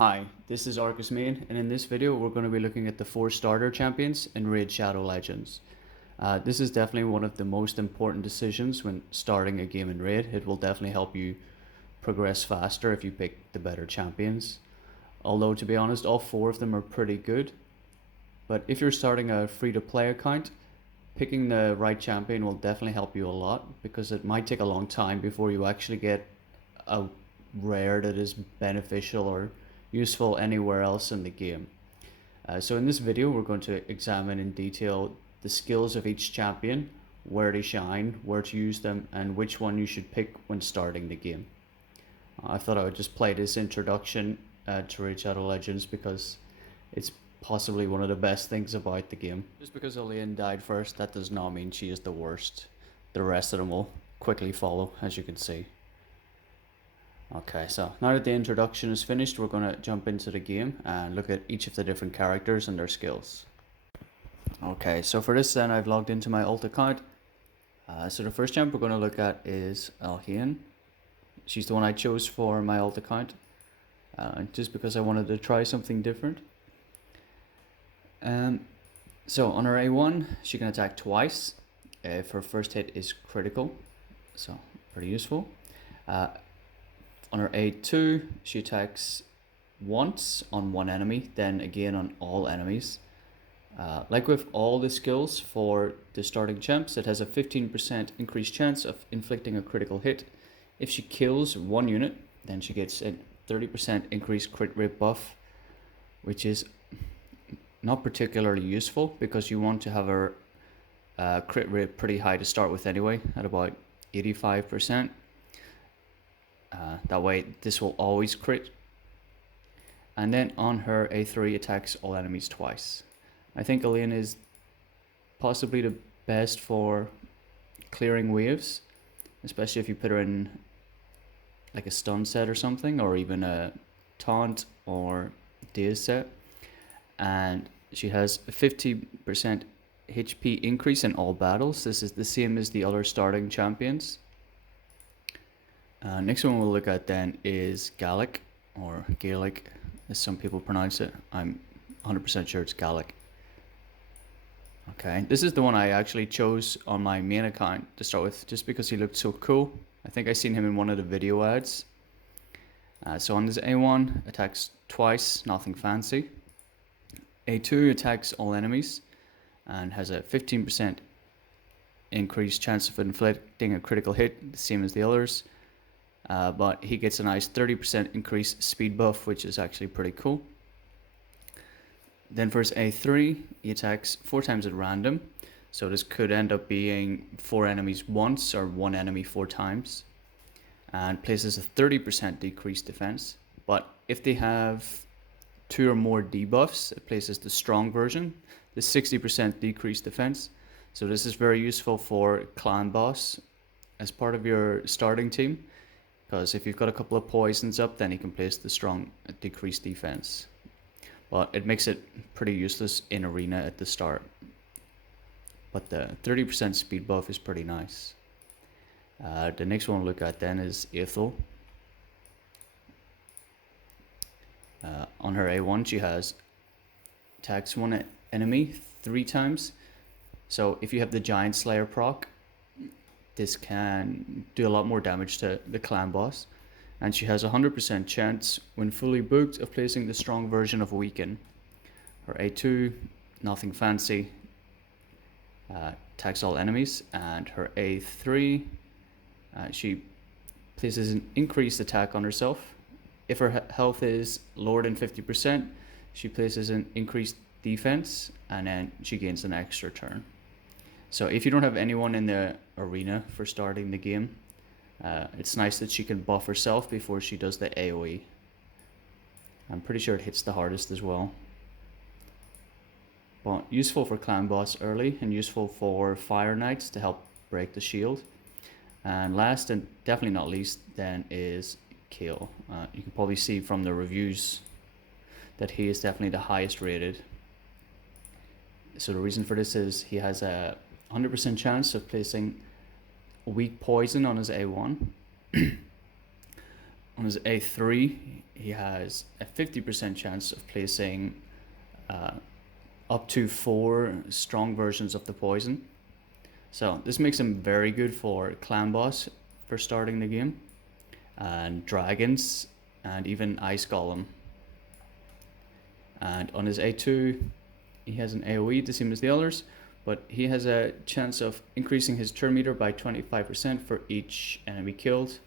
Hi, this is Arcus Main, and in this video we're going to be looking at the 4 starter champions in Raid Shadow Legends. This is definitely one of the most important decisions when starting a game in Raid. It will definitely help you progress faster if you pick the better champions. Although to be honest, all 4 of them are pretty good. But if you're starting a free-to-play account, picking the right champion will definitely help you a lot, because it might take a long time before you actually get a rare that is beneficial or useful anywhere else in the game. So in this video we're going to examine in detail the skills of each champion, where they shine, where to use them, and which one you should pick when starting the game. I thought I would just play this introduction to Raid Shadow Legends because it's possibly one of the best things about the game. Just because Elaine died first, that does not mean she is the worst. The rest of them will quickly follow, as you can see. Okay, so now that the introduction is finished, we're going to jump into the game and look at each of the different characters and their skills. Okay, so for this then I've logged into my alt account. So the first champ we're going to look at is Alhian. She's the one I chose for my alt account, just because I wanted to try something different. So on her A1, she can attack twice if her first hit is critical, so pretty useful. On her A2, she attacks once on one enemy, then again on all enemies. Like with all the skills for the starting champs, it has a 15% increased chance of inflicting a critical hit. If she kills one unit, then she gets a 30% increased crit rate buff, which is not particularly useful because you want to have her crit rate pretty high to start with anyway, at about 85%. That way this will always crit. And then on her A3 attacks all enemies twice. I think Elaine is possibly the best for clearing waves, especially if you put her in like a stun set or something, or even a taunt or daze set. And she has a 50% HP increase in all battles. This is the same as the other starting champions. Next one we'll look at then is Gallic, or Gaelic as some people pronounce it. I'm 100% sure it's Gallic. Okay, this is the one I actually chose on my main account to start with, just because he looked so cool. I think I seen him in one of the video ads. So on this A1, attacks twice, nothing fancy. A2 attacks all enemies and has a 15% increased chance of inflicting a critical hit, the same as the others. But he gets a nice 30% increased speed buff, which is actually pretty cool. Then for his A3, he attacks 4 times at random. So this could end up being 4 enemies once or 1 enemy 4 times. And places a 30% decreased defense. But if they have 2 or more debuffs, it places the strong version, the 60% decreased defense. So this is very useful for clan boss as part of your starting team, because if you've got a couple of poisons up, then he can place the strong decreased defense. But it makes it pretty useless in arena at the start. But the 30% speed buff is pretty nice. The next one we'll look at then is Ethel. On her A1, she has attacks one enemy 3 times. So if you have the Giant Slayer proc, this can do a lot more damage to the clan boss. And she has a 100% chance, when fully booked, of placing the strong version of Weaken. Her A2, nothing fancy, attacks all enemies. And her A3, she places an increased attack on herself. If her health is lower than 50%, she places an increased defense, and then she gains an extra turn. So if you don't have anyone in the arena for starting the game, it's nice that she can buff herself before she does the AoE. I'm pretty sure it hits the hardest as well. But useful for clan boss early, and useful for fire knights to help break the shield. And last and definitely not least then is Kael. You can probably see from the reviews that he is definitely the highest rated. So the reason for this is he has a 100% chance of placing weak poison on his A1. On his A3, he has a 50% chance of placing up to 4 strong versions of the poison. So this makes him very good for clan boss for starting the game, and dragons, and even ice golem. And on his A2, he has an AoE the same as the others, but he has a chance of increasing his turn meter by 25% for each enemy killed.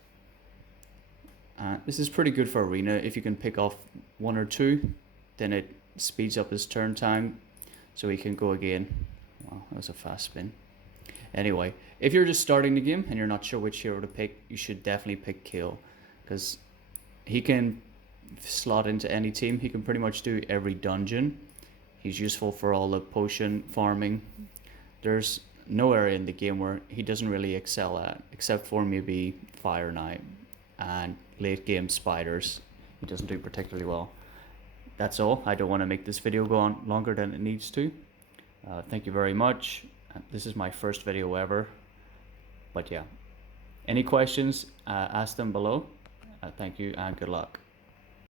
This is pretty good for arena. If you can pick off 1 or 2, then it speeds up his turn time, so he can go again. Wow, that was a fast spin. Anyway, if you're just starting the game and you're not sure which hero to pick, you should definitely pick Kayle, because he can slot into any team. He can pretty much do every dungeon. He's useful for all the potion farming. There's no area in the game where he doesn't really excel at, except for maybe Fire Knight and late game spiders. He doesn't do particularly well. That's all. I don't want to make this video go on longer than it needs to. Thank you very much. This is my first video ever, but yeah, any questions, ask them below. Thank you and good luck.